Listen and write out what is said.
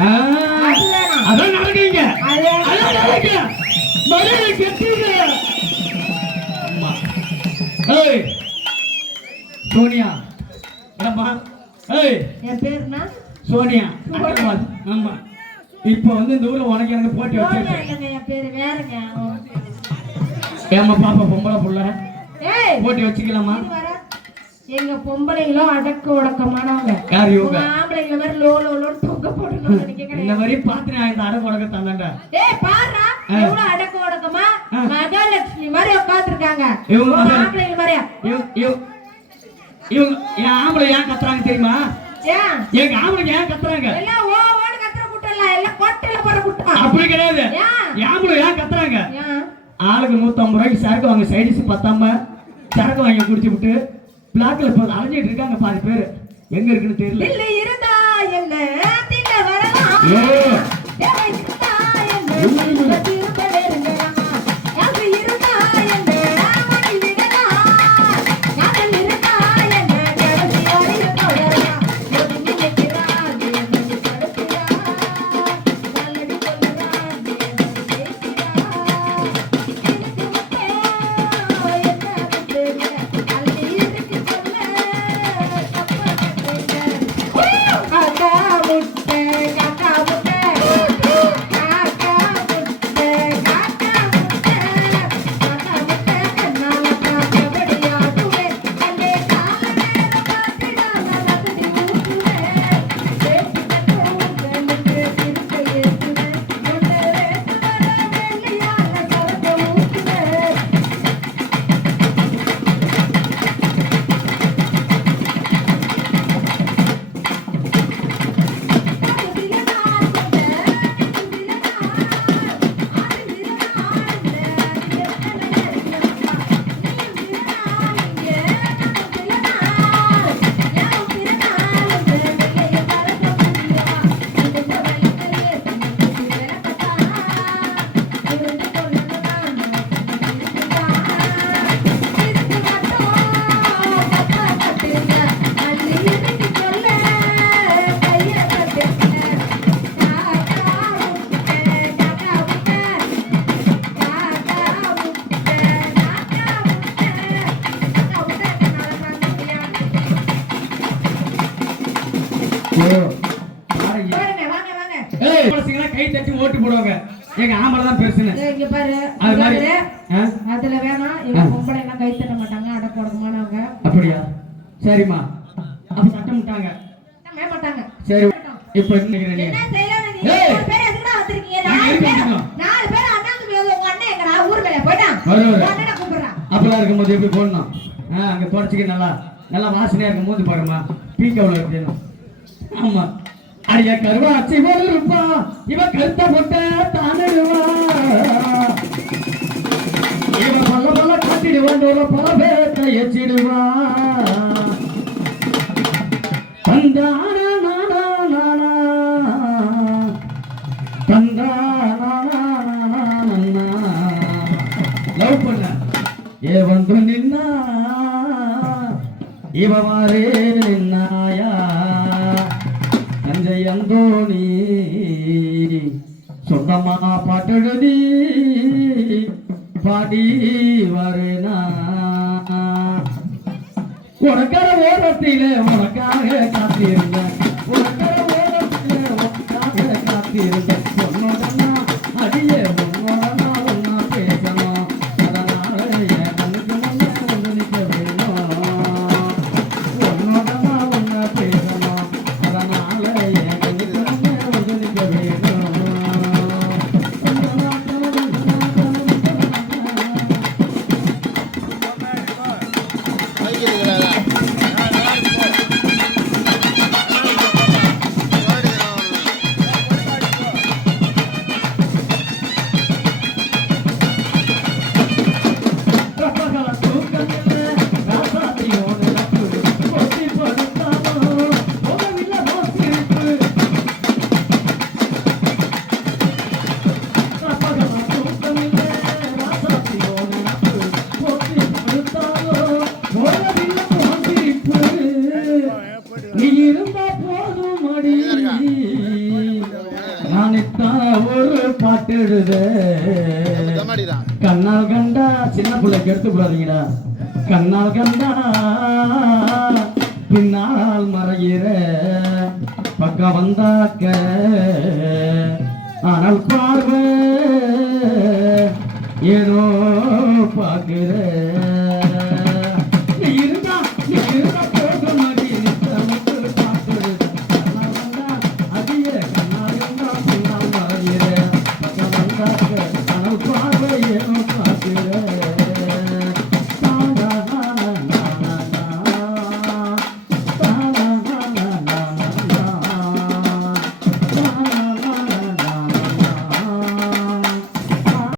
அதான் நடக்குங்க. அதான் நடக்கு. மலையை கெட்டுங்க. அம்மா. ஏய். சோனியா. அம்மா. ஏய். என் பேர்னா சோனியா. ஆமா. இப்போ வந்து இந்த ஊர்ல உனக்கு எனக்கு போட்டி வச்சிருக்கேன். என் பேரு வேறங்க. ஏமா பாப்பா பொம்பளை புள்ள. ஏய். போட்டி வச்சுக்கலாமா? எங்க பொம்பளைங்களும் அடக்க ஒடக்கமானவங்க. யார் இவங்க? ஆம்பளைங்க மாதிரி லோ லோ லோ தொங்க போடணும் நினைக்கிறேன். இந்த மாதிரி பாத்துறேன் இந்த அடக்க ஒடக்க தானடா. ஏய் பாருடா எவ்வளவு அடக்க ஒடக்கமா மகாலட்சுமி மாதிரி உட்கார்ந்திருக்காங்க. இவங்க ஆம்பளைங்க மாதிரியா? இவங்க என் ஆம்பளை ஏன் கத்துறாங்க தெரியுமா? ஏன் எங்க ஆம்பளை ஏன் கத்துறாங்க? எல்லாம் ஓ ஓடு கத்துற குட்டம் இல்ல, எல்லாம் கொட்டையில போற குட்டம். அப்படி கிடையாது. என் ஆம்பளை ஏன் கத்துறாங்க? ஆளுக்கு 150 ரூபாய்க்கு சரக்கு வாங்க சைடிஸ் பத்தாம சரக்கு வாங்கி குடிச்சு விட்டு பிளாக்ல போய் அலைஞ்சிட்டு இருக்காங்க பாதி பேர். எங்க இருக்குன்னு தெரியல. இல்ல இருந்தா என்ன தின்ன வரலாம். தேவை இருந்தா என்ன திரும்ப வேறங்கலாம். யாரு இருந்தா என்ன மணி விடலாம். யாரு இருந்தா என்ன கடைசி வரையும் தொடரலாம். ஒரு நினைக்கிறான் என்ன கடைசியா நல்லடி கொள்ளறான் என்ன பேசியா. எனக்கு மட்டும் என்ன தெரியல. அள்ளி இருக்கு சொல்ல கை தட்டி ஓட்டு போடுவாங்க. எங்க ஆம்பளை தான் பெருசுன்னு. இங்க பாரு அது மாதிரி அதுல வேணாம். இவங்க பொம்பளை எல்லாம் கை தட்ட மாட்டாங்க, அடக்க ஒடுக்கமானவங்க. அப்படியா? சரிம்மா. அப்ப சட்டம் விட்டாங்க மாட்டாங்க. சரி இப்ப என்ன செய்யணும்? நீ ஒரு பேர் எதுக்குடா வந்திருக்கீங்க? நாலு பேர் அண்ணாந்து உங்க அண்ணன் எங்கடா ஊர் மேல போய்ட்டான். அண்ணனை கூப்பிடுறான். அப்பலாம் இருக்கும்போது எப்படி போடணும்? அங்க தொடச்சிக்க நல்லா நல்லா வாசனையா இருக்கும். மூந்து பாருமா பீக்கவுல இருக்கணும். ஆமா அடிய கருவாச்சி போல இருப்பா. இவ கருத்த போட்ட தானிடுவா. இவ பல்ல பல்ல காட்டிடுவான். ஒரு பல பேரை எச்சிடுவா. தந்தானா நானா நானா தந்தானா நானா நானா லவ் பண்ண ஏ வந்து நின்னா இவ மாறே நின்னாயா தஞ்சை அந்தோணி சொந்தமா பாட்டெழுதி பாடி வரேனா. உனக்கர ஓரத்திலே உனக்காக காத்திருந்தேன். உனக்கர ஓரத்திலே உனக்காக காத்திருந்தேன். பொண்ணோடனா அடியே பொண்ணோடனா ஒன்னா பேசணும். அதனால என் கண்ணுக்கு முன்னே வந்து நிற்க வேணும். பொண்ணோடனா ஒன்னா பேசணும். அதனால என் கண்ணுக்கு முன்னே வந்து நிற்க வேணும். நானித்தான் ஒரு பாட்டு எழுத கண்ணால் கண்டா சின்ன பிள்ளைக்கு எடுத்து கூடாதீங்கடா கண்ணால் கண்டா பின்னால் மறைகிற பக்கம் வந்தாக்க ஆனால் பார்வை ஏதோ பார்க்கிற